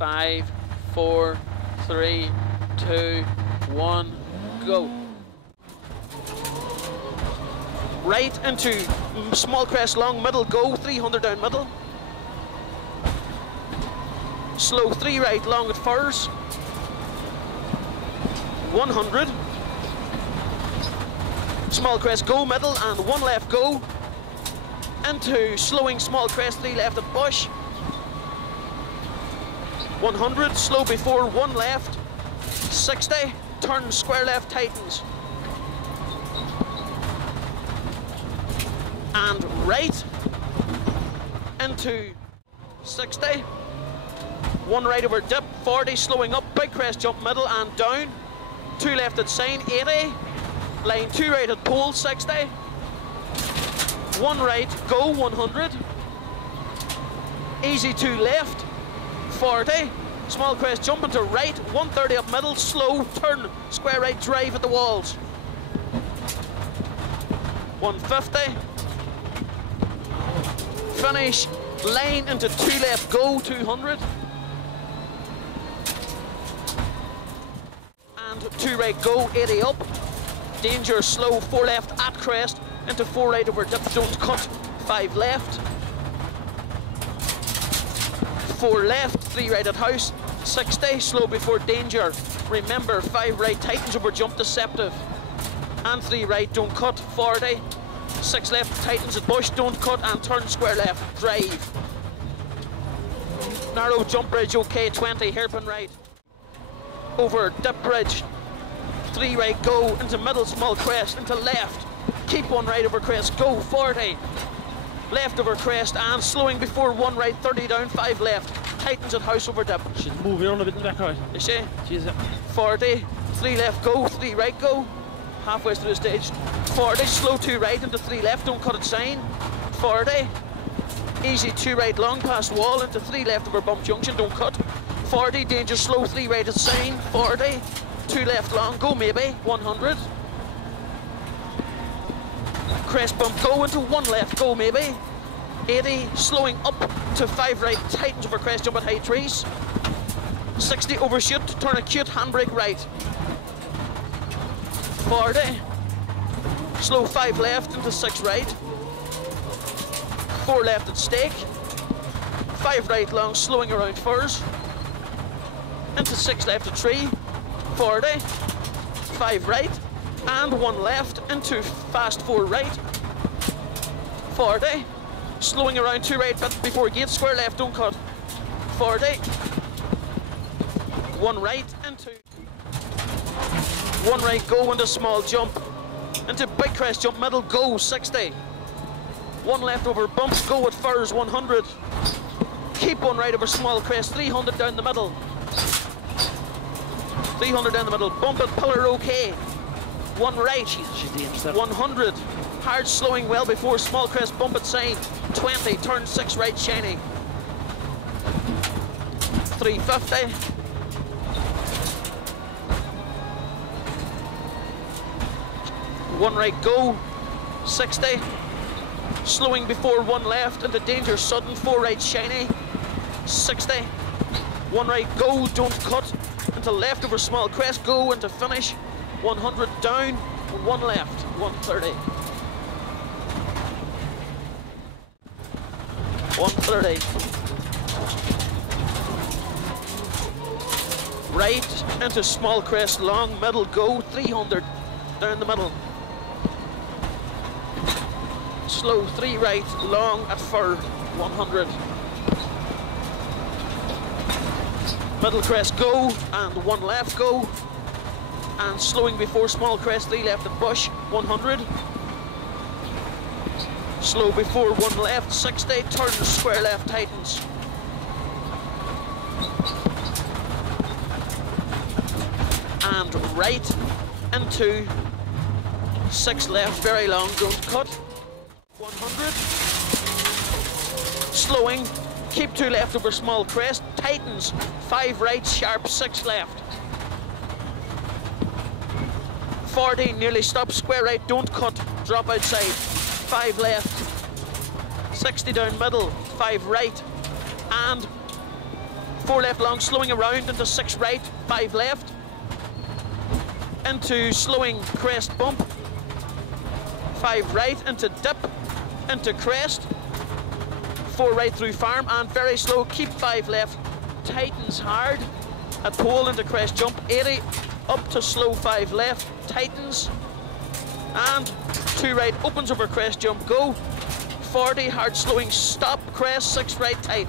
5, 4, 3, 2, 1, go. Right into small crest long middle, go, 300 down middle. Slow 3 right long at furs. 100. Small crest go middle and 1 left go. Into slowing small crest 3 left at bush. 100, slow before 1 left. 60, turn square left tightens. And right into 60. 1 right over dip, 40, slowing up, big crest jump middle and down. 2 left at sign, 80. Line 2 right at pole, 60. 1 right, go, 100. Easy 2 left, 40. Small crest jump into right, 130 up middle, slow, turn, square right drive at the walls. 150. Finish, line into 2 left, go, 200. And 2 right, go, 80 up. Danger, slow, 4 left at crest, into 4 right over dip, don't cut, 5 left. 4 left, 3 right at house, 60, slow before danger. Remember, 5 right, tightens over jump, deceptive. And 3 right, don't cut, 40. 6 left, tightens at bush, don't cut, and turn square left, drive. Narrow jump bridge, okay, 20, hairpin right. Over dip bridge, 3 right, go, into middle, small crest, into left. Keep 1 right over crest, go, 40. Left over crest, and slowing before 1 right, 30 down, 5 left. Tightens at house over dip. She's moving on a bit in the back right. Is she? She's 40, 3 left, go, 3 right, go. Halfway through the stage. 40, slow 2 right into 3 left, don't cut at sign. 40, easy 2 right long past wall into 3 left over bump junction, don't cut. 40, danger, slow 3 right at sign. 40, 2 left long, go maybe. 100. Crest bump, go into 1 left, go maybe. 80, slowing up to 5 right, tightens over crest jump at high trees. 60, overshoot, turn acute, handbrake right. 40, slow 5 left into 6 right. 4 left at stake. 5 right long, slowing around furs. Into 6 left at tree. 40, 5 right, and 1 left into fast 4 right. 40, slowing around 2 right bit before gate, square left, don't cut. 40, 1 right into 1 right, go into small jump, into big crest jump middle, go, 60. 1 left over bumps, go at furs, 100. Keep 1 right over small crest, 300 down the middle. 300 down the middle, bump at pillar, okay. 1 right, she's dangerous. 100. Hard slowing well before small crest, bump at sign. 20, turn 6 right, shiny. 350. 1 right, go. 60. Slowing before 1 left into danger, sudden 4 right, shiny. 60. 1 right, go, don't cut. Into left over small crest, go into finish. 100 down, 1 left, 130. 130. Right into small crest, long middle, go, 300 down the middle. Slow 3 right, long at fur, 100. Middle crest, go, and 1 left, go. And slowing before small crest, 3 left at bush, 100. Slow before 1 left, 60, turn square left, tightens. And right into 6 left, very long, don't cut. 100. Slowing, keep 2 left over small crest, tightens, 5 right, sharp, 6 left. 40, nearly stop, square right, don't cut, drop outside. 5 left. 60 down middle, 5 right. And 4 left long, slowing around into 6 right, 5 left. Into slowing crest bump. 5 right, into dip, into crest. 4 right through farm, and very slow, keep 5 left. Tightens hard. At pole into crest jump, 80, up to slow 5 left, tightens. And 2 right, opens over crest jump, go. 40, hard slowing, stop, crest, 6 right, tight.